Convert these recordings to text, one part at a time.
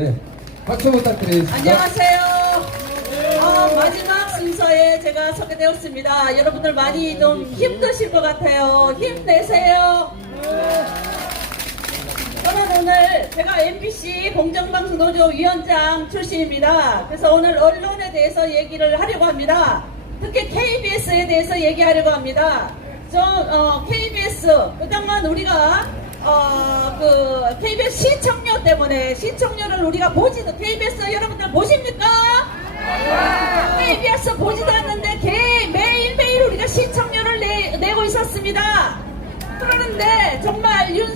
네. 박수 부탁드리겠습니다. 안녕하세요. 어, 마지막 순서에 제가 소개되었습니다. 여러분들 많이 좀 힘드실 것 같아요. 힘내세요. 저는 오늘 제가 MBC 공정방송 노조 위원장 출신입니다. 그래서 오늘 언론에 대해서 얘기를 하려고 합니다. 특히 KBS에 대해서 얘기하려고 합니다. 좀 어, KBS 그동안 우리가 어, 그 KBS 시청료 때문에 시청료를 우리가 보지도 KBS 여러분들 보십니까? KBS 보지도 않는데 개, 매일매일 우리가 시청료를 내, 내고 있었습니다. 그러는데 정말 윤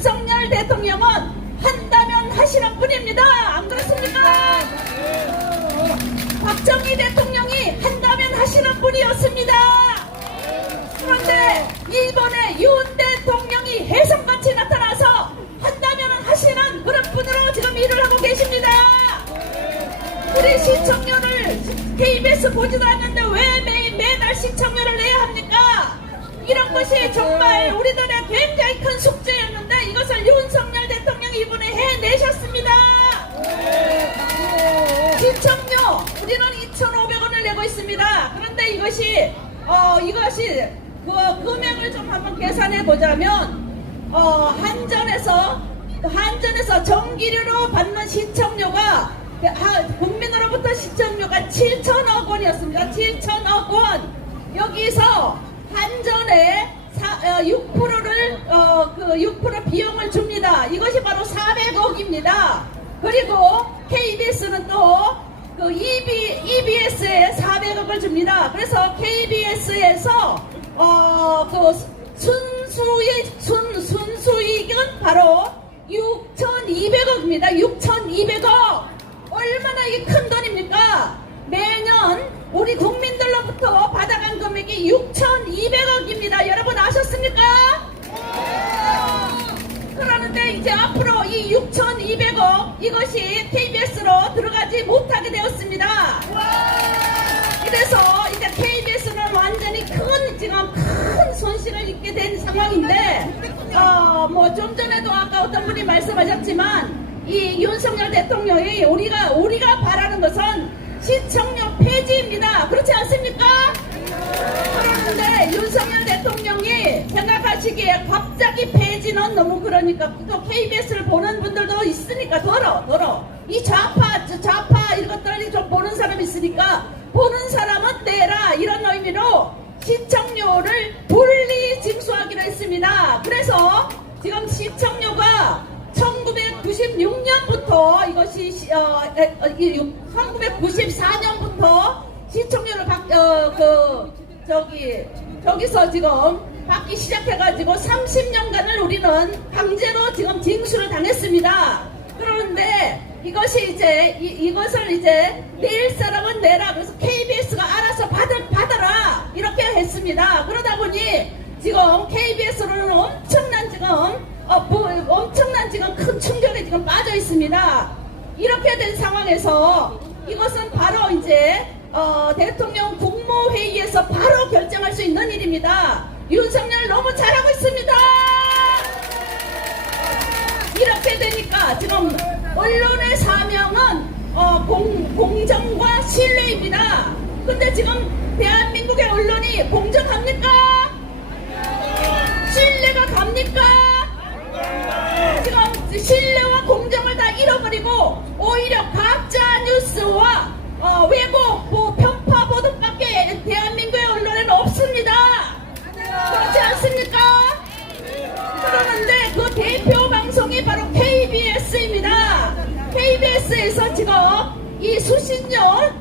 어 이것이 그 금액을 좀 한번 계산해 보자면 어 한전에서 한전에서 전기료로 받는 시청료가 하- 국민으로부터 시청료가 7천억 원이었습니다. 7천억 원 여기서 한전에 6%를 어, 그 6% 비용을 줍니다. 이것이 바로 400억입니다. 그리고 KBS는 또 그 EB, EBS에 400억을 줍니다. 그래서 KBS에서 어, 그 순수익, 순, 순수익은 바로 6,200억입니다. 6,200억. 얼마나 이게 큰 돈입니까? 매년 우리 국민들로부터 받아간 금액이 6,200억입니다. 여러분 아셨습니까? 그러는데 이제 앞으로 이 6,200억 이것이 KBS로 들어가지 못하게 되었습니다. 그래서 이제 KBS는 완전히 큰 지금 큰 손실을 입게 된 상황인데 어 뭐 좀 전에도 아까 어떤 분이 말씀하셨지만 이 윤석열 대통령이 우리가 우리가 바라는 것은 시청료 폐지입니다. 그렇지 않습니까? 그러는데 윤석열 대통령이 생각하시기에 갑자기 폐지는 너무 그러니까 또 KBS를 보는 분들도 있으니까 더러 더러 이 좌파 저 좌파 이것들이 좀 보는 사람이 있으니까 보는 사람은 내라 이런 의미로 시청료를 분리 징수하기로 했습니다. 그래서 지금 시청료가 1996년부터 이것이 시- 어, 에, 어, 이 1994년부터 시청료를 박, 어, 그, 저기, 저기서 지금 받기 시작해가지고 30년간을 우리는 강제로 지금 징수를 당했습니다. 그런데 이것이 이제, 이, 이것을 이제 낼 사람은 내라. 그래서 KBS가 알아서 받을, 받아라. 이렇게 했습니다. 그러다 보니 지금 KBS로는 엄청난 지금, 어, 뭐, 엄청난 지금 큰 충격에 지금 빠져 있습니다. 이렇게 된 상황에서 이것은 바로 이제 어, 대통령 국무회의에서 바로 결정할 수 있는 일입니다. 윤석열 너무 잘하고 있습니다. 이렇게 되니까 지금 언론의 사명은 어, 공, 공정과 신뢰입니다. 근데 지금 대한민국의 언론이 공정합니까? 신뢰가 갑니까? 지금 신뢰와 공정을 다 잃어버리고 오히려 가짜 뉴스와 어, 왜곡, KBS에서 지금 이 수신료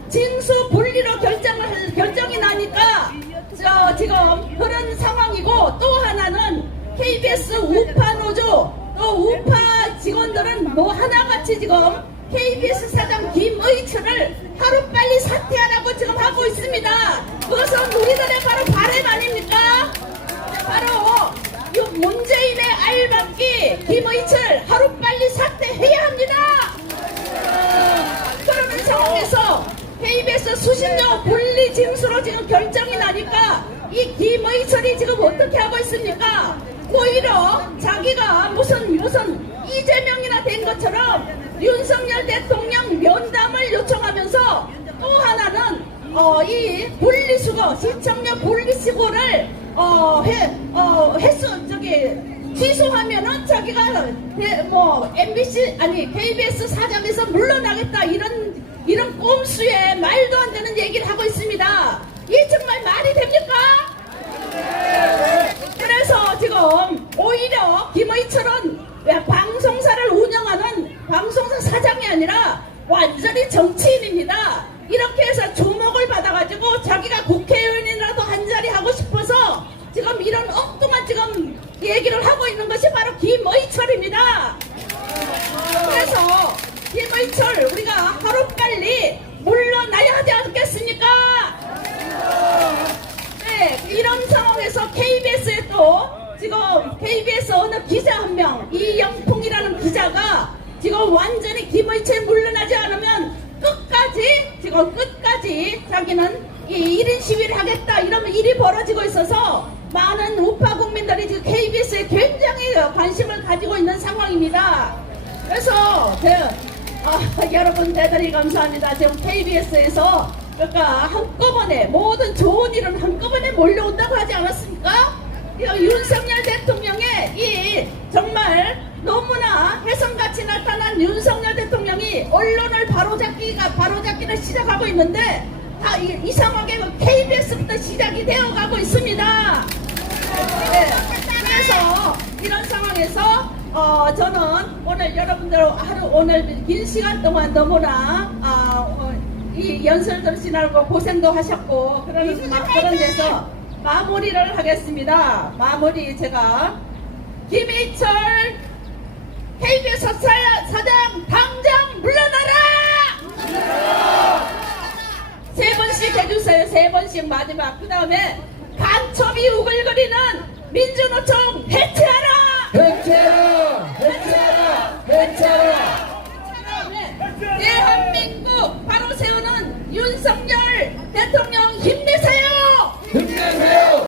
징수 분리로 결정을 결정이 나니까 저 지금 그런 상황이고 또 하나는 KBS 우파 노조 또 우파 직원들은 뭐 하나같이 지금 KBS 사장 김의철을 하루빨리 사퇴하라고 지금 하고 있습니다. 그것은 우리들의 바로 바램 아닙니까? 바로 이 문재인의 알박기 김의철 하루빨리 사퇴해야 합니다. 그러는 상황에서 KBS 수신료 분리 징수로 지금 결정이 나니까 이 김의철이 지금 어떻게 하고 있습니까? 오히려 자기가 무슨 무슨 이재명이나 된 것처럼 윤석열 대통령 면담을 요청하면서 또 하나는 어, 이 분리수거 시청역 분리수거를 어, 해, 어, 횟수 저기 취소하면은 자기가 대- 뭐 MBC 아니 KBS 사장에서 물러나겠다 이런 이런 꼼수에 말도 안 되는 얘기를 하고 있습니다. 이게 정말 말이 됩니까? 그래서 지금 오히려 김의철은 방송사를 운영하는 방송사 사장이 아니라 완전히 정치인입니다. 이렇게 해서 주목을 받아가지고 자기가 국회의원이라도 한 자리 하고 싶어서 지금 이런 엉뚱한 지금 얘기를 하고 있는 것이 바로 김의철입니다. 그래서 김의철 우리가 하루빨리 물러나야 하지 않겠습니까? 네, 이런 상황에서 KBS에 또 지금 KBS 어느 기자 한 명, 이영풍이라는 기자가 지금 완전히 김의철 물러나지 않으면 끝까지, 지금 끝까지 자기는 이 1인 시위를 하겠다 이러면 일이 벌어지고 있어서 많은 우파 국민들이 지금 KBS에 굉장히 관심을 가지고 있는 상황입니다. 그래서 대- 아, 여러분 대단히 감사합니다. 지금 KBS에서 그러니까 한꺼번에 모든 좋은 일은 한꺼번에 몰려온다고 하지 않았습니까? 이 윤석열 대통령의 이 정말 너무나 혜성같이 나타 난 윤석열 대통령이 언론을 바로잡기가 바로잡기를 시작하고 있는데 다 이, 이상하게 KBS부터 시작이 되어가고 있습니다. 네, 그래서 이런 상황에서 어, 저는 오늘 여러분들 하루 오늘 긴 시간 동안 너무나 아, 어, 이 연설 들으시느라고 고생도 하셨고 그런 마- 그런 데서 마무리를 하겠습니다. 마무리 제가 김희철 KBS 사- 사장 당장 물러나라! 세 번씩 해주세요. 세 번씩 마지막. 그 다음에 간첩이 우글거리는 민주노총!